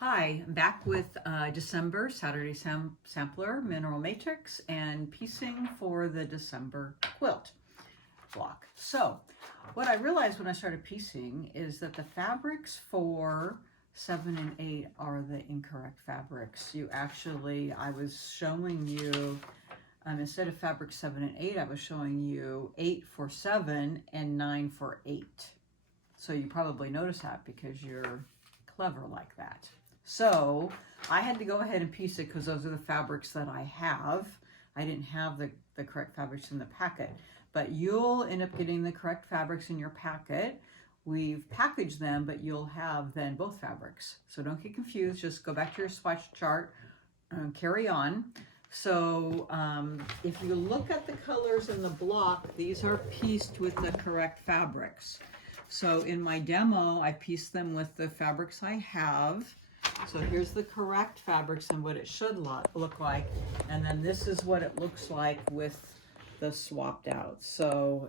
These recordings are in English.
Hi, I'm back with December Saturday Sampler Mineral Matrix and piecing for the December quilt block. So what I realized when I started piecing is that the fabrics for 7 and 8 are the incorrect fabrics. I was showing you, instead of fabric 7 and 8, I was showing you 8 for 7 and 9 for 8. So you probably noticed that because you're clever like that. So I had to go ahead and piece it because those are the fabrics that I have. I didn't have the correct fabrics in the packet, but you'll end up getting the correct fabrics in your packet. We've packaged them, but you'll have then both fabrics. So don't get confused. Just go back to your swatch chart and carry on. So if you look at the colors in the block, these are pieced with the correct fabrics. So in my demo, I pieced them with the fabrics I have. So here's the correct fabrics and what it should look like. And then this is what it looks like with the swapped out. So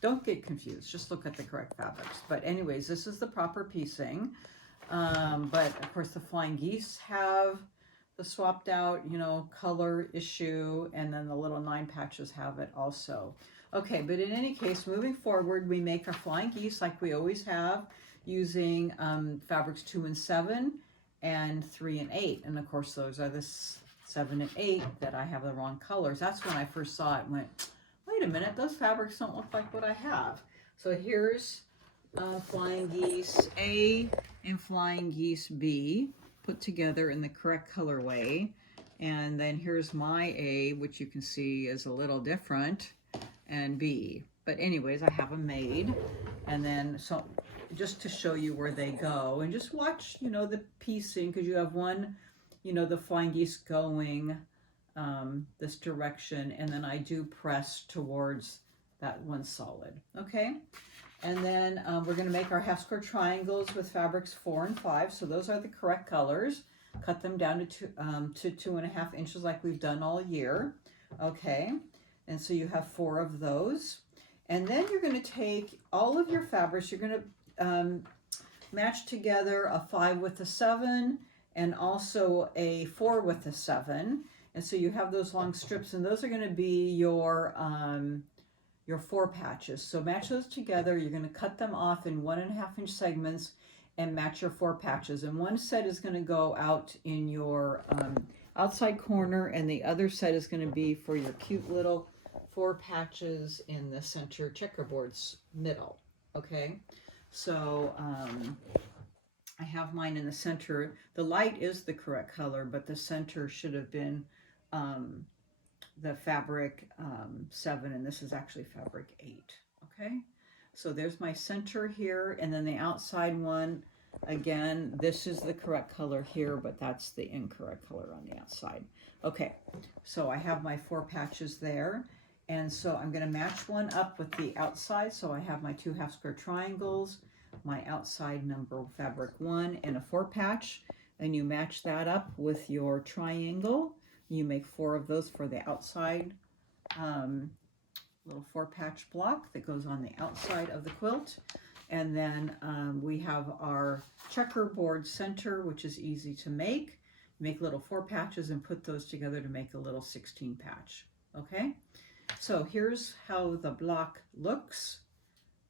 don't get confused, just look at the correct fabrics. But anyways, this is the proper piecing. But of course the Flying Geese have the swapped out, color issue, and then the little 9 patches have it also. Okay, but in any case, moving forward, we make our Flying Geese like we always have, using fabrics 2 and 7 and 3 and 8. And of course, those are the 7 and 8 that I have the wrong colors. That's when I first saw it and went, wait a minute, those fabrics don't look like what I have. So here's Flying Geese A and Flying Geese B put together in the correct colorway. And then here's my A, which you can see is a little different, and B. But anyways, I have them made. And then, so just to show you where they go, and just watch, the piecing, because you have one, the Flying Geese going this direction, and then I do press towards that one solid, okay? And then we're going to make our half square triangles with fabrics 4 and 5. So those are the correct colors. Cut them down to 2.5 inches like we've done all year. Okay. And so you have 4 of those. And then you're going to take all of your fabrics. You're going to match together a 5 with a 7 and also a 4 with a 7. And so you have those long strips, and those are going to be your 4 patches. So match those together. You're going to cut them off in 1.5 inch segments and match your 4 patches. And one set is going to go out in your outside corner, and the other set is going to be for your cute little 4 patches in the center checkerboard's middle. Okay, so I have mine in the center. The light is the correct color, but the center should have been the fabric 7, and this is actually fabric 8. Okay, so there's my center here, and then the outside one, again, this is the correct color here, but that's the incorrect color on the outside. Okay, so I have my 4 patches there, and so I'm going to match one up with the outside. So I have my 2 half square triangles, my outside number fabric 1, and a 4 patch, and you match that up with your triangle. You make 4 of those for the outside little 4 patch block that goes on the outside of the quilt. And then we have our checkerboard center, which is easy to make. Make little 4 patches and put those together to make a little 16 patch. Okay, so here's how the block looks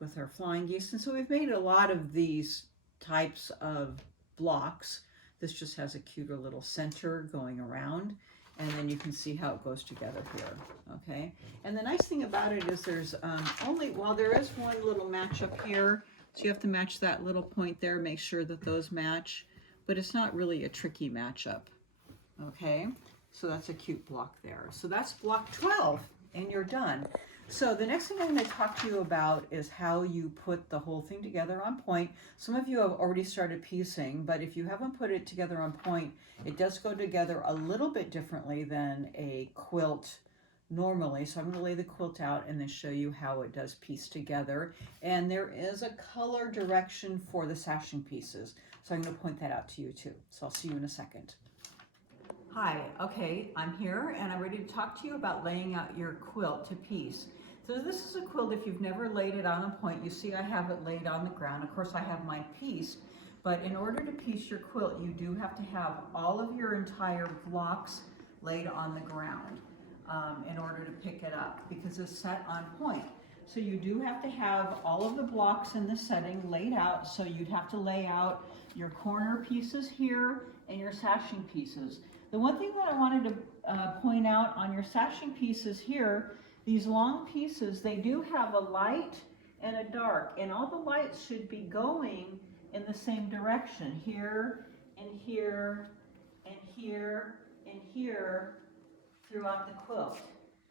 with our Flying Geese. And so we've made a lot of these types of blocks. This just has a cuter little center going around. And then you can see how it goes together here, okay? And the nice thing about it is there's there is one little match up here, so you have to match that little point there, make sure that those match, but it's not really a tricky matchup, okay? So that's a cute block there. So that's block 12, and you're done. So the next thing I'm going to talk to you about is how you put the whole thing together on point. Some of you have already started piecing, but if you haven't put it together on point, it does go together a little bit differently than a quilt normally. So I'm going to lay the quilt out and then show you how it does piece together. And there is a color direction for the sashing pieces. So I'm going to point that out to you too. So I'll see you in a second. Hi, okay, I'm here and I'm ready to talk to you about laying out your quilt to piece. So this is a quilt, if you've never laid it on a point, you see I have it laid on the ground. Of course I have mine pieced, But in order to piece your quilt, you do have to have all of your entire blocks laid on the ground in order to pick it up, because it's set on point. So you do have to have all of the blocks in the setting laid out. So you'd have to lay out your corner pieces here and your sashing pieces. The one thing that I wanted to point out on your sashing pieces here, these long pieces, they do have a light and a dark, and all the lights should be going in the same direction, here and here and here and here throughout the quilt.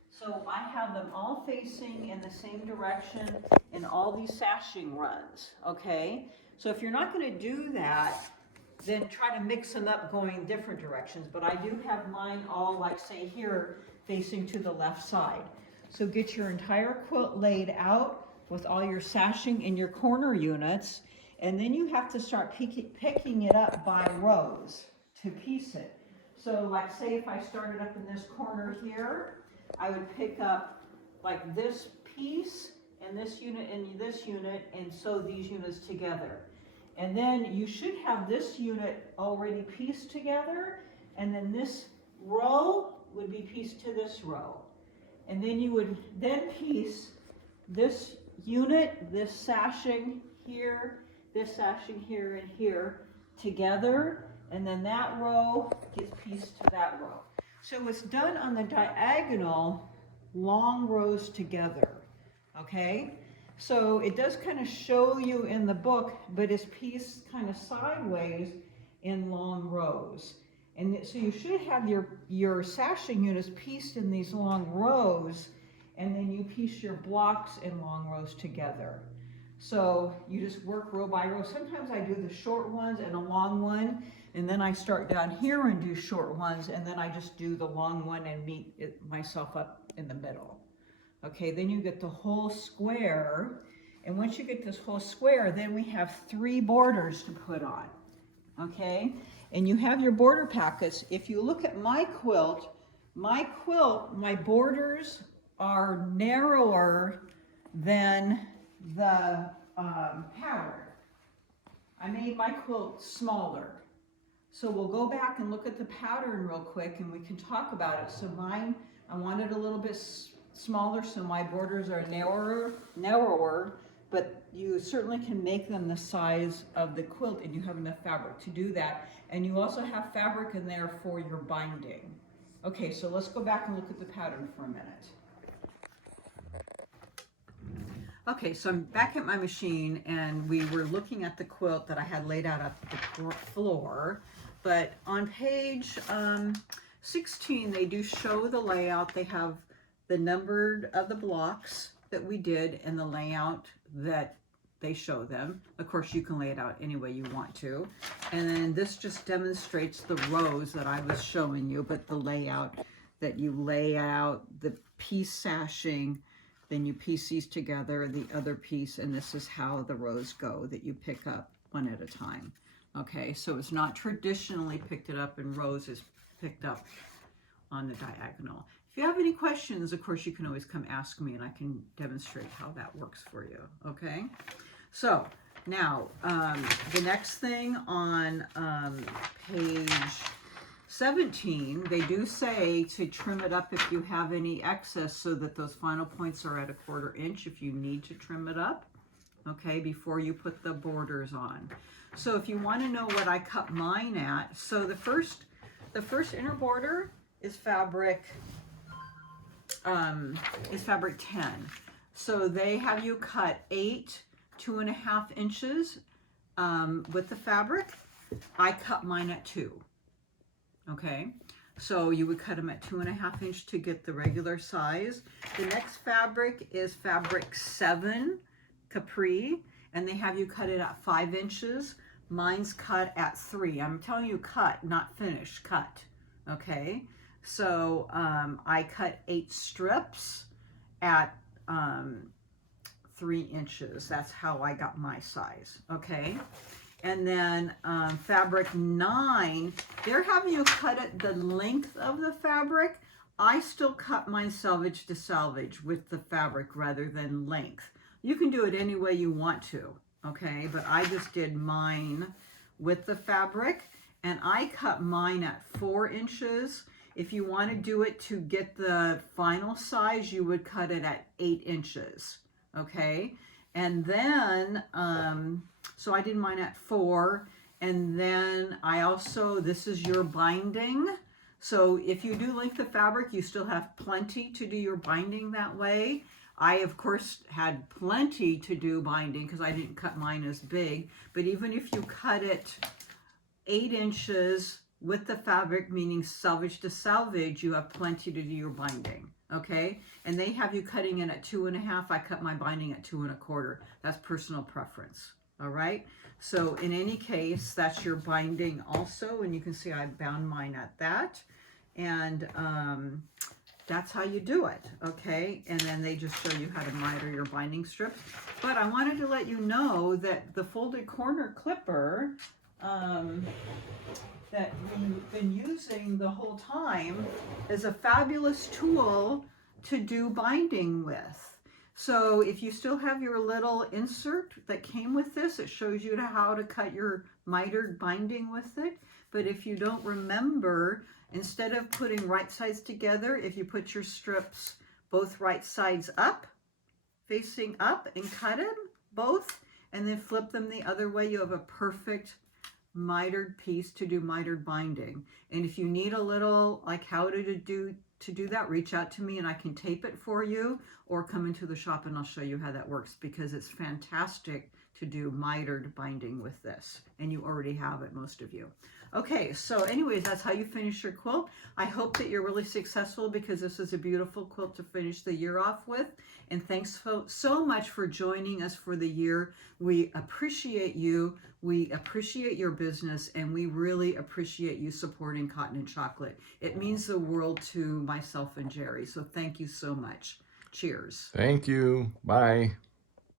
So I have them all facing in the same direction in all these sashing runs, okay? So if you're not going to do that, then try to mix them up going different directions. But I do have mine all, like say here, facing to the left side. So get your entire quilt laid out with all your sashing in your corner units, and then you have to start picking it up by rows to piece it. So like say if I started up in this corner here, I would pick up like this piece and this unit and this unit and sew these units together. And then you should have this unit already pieced together, and then this row would be pieced to this row. And then you would then piece this unit, this sashing here, this sashing here and here together, and then that row gets pieced to that row. So it's done on the diagonal, long rows together, okay? So it does kind of show you in the book, but it's pieced kind of sideways in long rows. And so you should have your sashing units pieced in these long rows, and then you piece your blocks in long rows together. So you just work row by row. Sometimes I do the short ones and a long one, and then I start down here and do short ones, and then I just do the long one and meet myself up in the middle. Okay, then you get the whole square, and once you get this whole square, then we have 3 borders to put on. Okay, and you have your border packets. If you look at my quilt, my borders are narrower than the pattern. I made my quilt smaller. So we'll go back and look at the pattern real quick and we can talk about it. So mine, I wanted a little bit smaller, so my borders are narrower, but you certainly can make them the size of the quilt, and you have enough fabric to do that. And you also have fabric in there for your binding. Okay, so let's go back and look at the pattern for a minute. Okay, so I'm back at my machine, and we were looking at the quilt that I had laid out at the floor. But on page 16, they do show the layout. They have the numbered of the blocks that we did and the layout that they show them. Of course, you can lay it out any way you want to. And then this just demonstrates the rows that I was showing you, but the layout that you lay out, the piece sashing, then you piece these together, the other piece, and this is how the rows go that you pick up one at a time. Okay, so it's not traditionally picked it up in rows, it's picked up on the diagonal. If you have any questions, of course, you can always come ask me and I can demonstrate how that works for you, okay? So now, the next thing on page 17, they do say to trim it up if you have any excess so that those final points are at 1/4 inch if you need to trim it up, okay, before you put the borders on. So if you want to know what I cut mine at, so the first inner border is fabric 10. So they have you cut 8 2.5 inches with the fabric. I cut mine at 2. Okay, so you would cut them at 2.5 inch to get the regular size. The next fabric is fabric 7 Capri, and they have you cut it at 5 inches. Mine's cut at 3. I'm telling you cut, not finished, cut. Okay, so I cut 8 strips at 3 inches. That's how I got my size. Okay, and then fabric 9, they're having you cut it the length of the fabric. I still cut mine selvage to selvage with the fabric rather than length. You can do it any way you want to, okay? But I just did mine with the fabric, and I cut mine at 4 inches. If you want to do it to get the final size, you would cut it at 8 inches, okay? And then, so I did mine at 4, and then I also, this is your binding. So if you do length of fabric, you still have plenty to do your binding that way. I, of course, had plenty to do binding because I didn't cut mine as big. But even if you cut it 8 inches with the fabric, meaning selvage to selvage, you have plenty to do your binding, okay? And they have you cutting it at 2.5. I cut my binding at 2.25. That's personal preference, all right? So in any case, that's your binding also, and you can see I bound mine at that. And that's how you do it, okay? And then they just show you how to miter your binding strips. But I wanted to let you know that the folded corner clipper that we've been using the whole time is a fabulous tool to do binding with. So if you still have your little insert that came with this, it shows you how to cut your mitered binding with it. But if you don't remember, instead of putting right sides together, if you put your strips both right sides up, facing up, and cut them both, and then flip them the other way, you have a perfect mitered piece to do mitered binding. And if you need a little, like how to do that, reach out to me and I can tape it for you, or come into the shop and I'll show you how that works, because it's fantastic to do mitered binding with this, and you already have it, most of you. Okay, so anyways, that's how you finish your quilt. I hope that you're really successful, because this is a beautiful quilt to finish the year off with. And thanks so much for joining us for the year. We appreciate you. We appreciate your business, and we really appreciate you supporting Cotton and Chocolate. It means the world to myself and Jerry. So thank you so much. Cheers. Thank you. Bye.